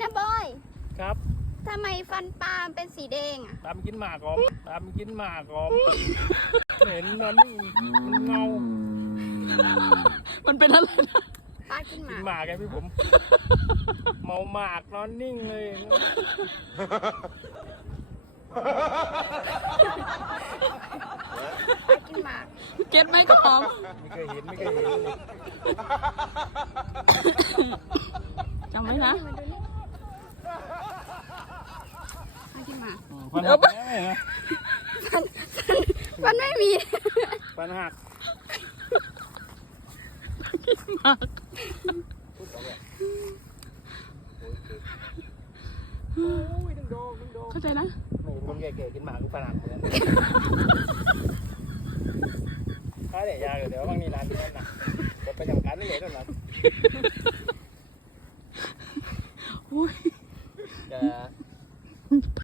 นะบอย ครับ ทำไมฟันปลาเป็นสีแดงอ่ะ ตามกินหมากกอมตามกินหมากกอมเห็นนอนนิ่งมันเงา มันเป็นอะไรนะ ปลากินห กิ มาน ก หมากไงพี่ผม เมาหมากนอนนิ่งเลย ปลากินหมาก เก็ตไหมก็หอม ไม่เคยเห็นไม่เคยเห็นเลย จำไว้นะ มาดูนี่ปลากินหมาก ฟันหักไหมนะ มันไม่มี ฟันหัก มาก เข้าใจนะ ไม่คนแก่ๆกินหมากก็ฟันหักเหมือนกันถ้าเดี๋ยวยาเดี๋ยวบางทีร้านนี้นะจะไปทำการนี่เลยด้วยนะ อุ้ย จะ